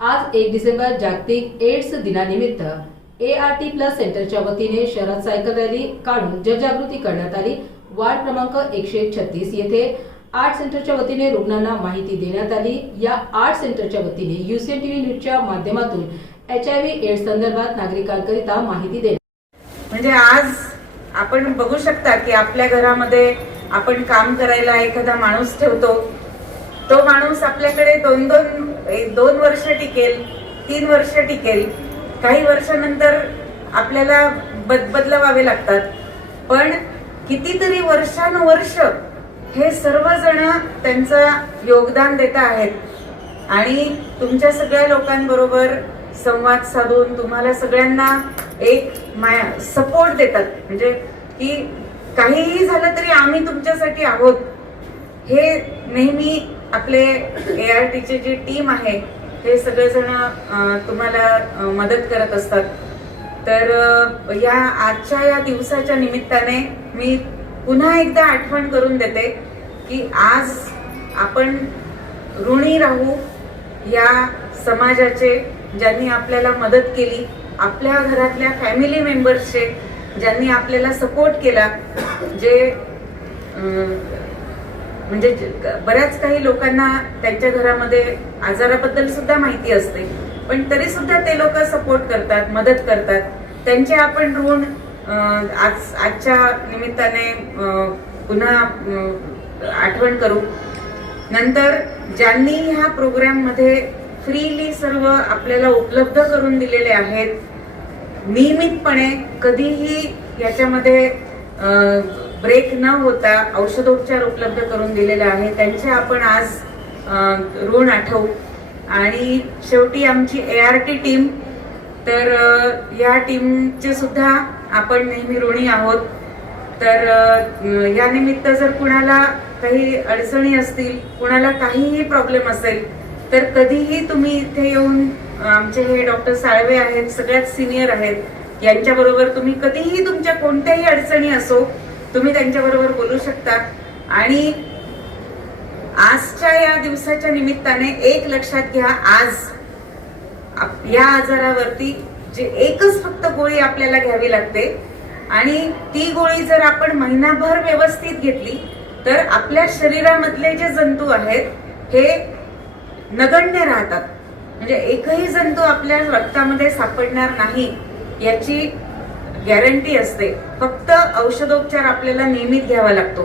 आज 1 डिसेंबर जागतिक एड्स दिनानिमित्त ART+ सेंटरच्या वतीने शहरात सायकल रॅली काढून जनजागृती करण्यात आली। वार्ड क्रमांक 136 येथे आर्ट सेंटरच्या वतीने रुग्णांना माहिती देण्यात आली। या आर्ट सेंटरच्या वतीने UCN TV न्यूजच्या माध्यमातून HIV एड्स संदर्भात नागरिकांकरिता माहिती देण्यात। म्हणजे आज आपण बघू शकता की आपल्या घरामध्ये आपण काम करायला एखादा माणूस ठेवतो, तो माणूस आपल्याकडे दोन वर्ष टिकेल, 3 वर्ष टिकेल, काही वर्षानंतर आपल्याला बदलवावे लागतात। पण कितीतरी वर्षानुवर्ष हे सर्वजण त्यांचं योगदान देत आहेत आणि तुमच्या सगळ्या लोकांबरोबर संवाद साधून तुम्हाला सगळ्यांना एक सपोर्ट देतात। म्हणजे की काहीही झालं तरी आम्ही तुमच्यासाठी आहोत, हे नेहमी आपले ARTचे जे टीम आहे हे सगळेजण तुम्हाला मदत करत असतात। तर या आजच्या या दिवसाच्या निमित्ताने मी पुन्हा एकदा आठवण करून देते की आज आपण ऋणी राहू या समाजाचे, ज्यांनी आपल्याला मदत केली, आपल्या घरातल्या फॅमिली मेंबर्सचे ज्यांनी आपल्याला सपोर्ट केला, जे म्हणजे बऱ्याच काही लोकांना त्यांच्या घरामध्ये आजाराबद्दल सुद्धा माहिती असते, पण तरी सुद्धा ते लोक सपोर्ट करतात, मदत करतात। त्यांचे आपण ऋण आजच्या निमित्ताने पुन्हा आठवण करू। नंतर ज्यांनी ह्या प्रोग्राम मध्ये फ्रीली सर्व आपल्याला उपलब्ध करून दिलेले आहेत, नियमितपणे कधीही याच्यामध्ये ब्रेक न होता औषधोपचार उपलब्ध करून दिलेले आहे, त्यांचे आपण आज ऋण आठवू। आणि शेवटी आमची ART टीम, तर या टीमचे सुद्धा आपण नेहमी ऋणी आहोत। तर या निमित्त जर कुणाला काही अडचणी असतील, कुणाला काहीही प्रॉब्लेम असेल, तर कधीही तुम्ही इथे येऊन आमचे हे डॉक्टर साळवे आहेत, सगळ्यात सिनियर आहेत, यांच्याबरोबर तुम्ही कधीही तुमच्या कोणत्याही अडचणी असो तुम्ही त्यांच्याबरोबर बोलू शकता। आणि आजच्या या दिवसाच्या निमित्ताने एक लक्षात घ्या, आज या आजारावरती जे एकच फक्त गोळी आपल्याला घ्यावी लागते आणि ती गोळी जर आपण महिनाभर व्यवस्थित घेतली तर आपल्या शरीरामधले जे जंतू आहेत हे नगण्य राहतात। म्हणजे एकही जंतू आपल्या रक्तामध्ये सापडणार नाही याची गॅरंटी असते। फक्त औषधोपचार आपल्याला नियमित घ्यावा लागतो।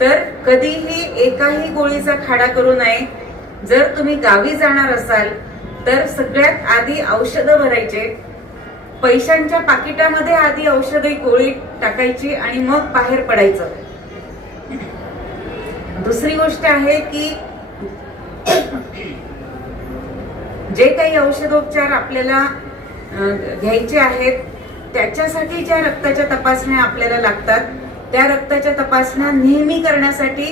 तर कधीही एकाही गोळीचा खाडा करू नये। जर तुम्ही गावी जाणार असाल तर सगळ्यात आधी औषधं भरायचे, पैशांच्या पाकिटामध्ये आधी औषधी गोळी टाकायची आणि मग बाहेर पडायचं। दुसरी गोष्ट आहे की जे काही औषधोपचार आपल्याला घ्यायचे आहेत त्याच्यासाठी ज्या रक्ताच्या तपासण्या आपल्याला लागतात, त्या रक्ताच्या तपासण्या नेहमी करण्यासाठी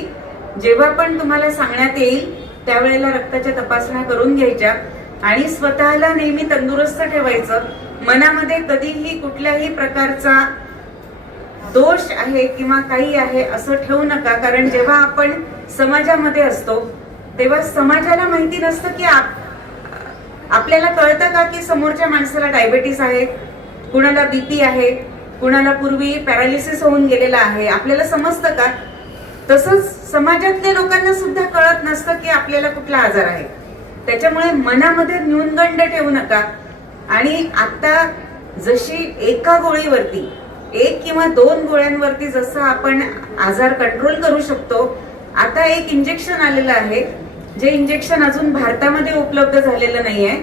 जेव्हा पण तुम्हाला सांगण्यात येईल त्यावेळेला रक्ताच्या तपासण्या करून घ्यायच्या आणि स्वतःला नेहमी तंदुरुस्त ठेवायचं। मनामध्ये कधीही कुठल्याही प्रकारचा दोष आहे किंवा काही आहे असं ठेवू नका, कारण जेव्हा आपण समाजामध्ये असतो तेव्हा समाजाला माहिती नसतं की आपल्याला कळतं का की समोरच्या माणसाला डायबिटीस आहे, कुणाला BP आहे, कुणाला पूर्वी पॅरालिसिस होऊन गेलेला आहे, आपल्याला समजतं का? तसंच समाजातल्या लोकांना सुद्धा कळत नसतं की आपल्याला कुठला आजार आहे। त्याच्यामुळे मनामध्ये न्यूनगंड ठेवू नका। आणि आता जशी एका गोळीवरती, 1 किंवा 2 गोळ्यांवरती जसं आपण आजार कंट्रोल करू शकतो, आता एक इंजेक्शन आलेलं आहे, जे इंजेक्शन अजून भारतामध्ये उपलब्ध झालेलं नाहीये,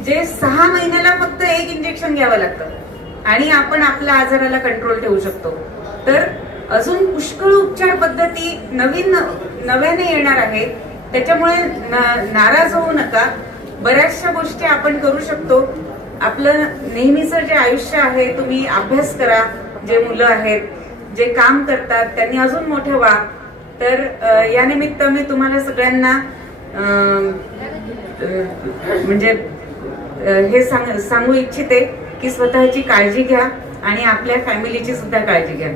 जे 6 महिन्याला फक्त 1 इंजेक्शन घ्यावं लागतं आणि आपण आपल्या आजाराला कंट्रोल ठेवू शकतो। तर अजून पुष्कळ उपचार पद्धती नव्याने येणार आहेत, त्याच्यामुळे नाराज होऊ नका। बऱ्याचशा गोष्टी आपण करू शकतो। आपलं नेहमीचं जे आयुष्य आहे, तुम्ही अभ्यास करा, जे मुलं आहेत जे काम करतात त्यांनी अजून मोठे व्हा। तर या निमित्त मी तुम्हाला सगळ्यांना म्हणजे हे सांगू इच्छिते की स्वतःची काळजी घ्या आणि आपल्या फॅमिलीची सुद्धा काळजी घ्या।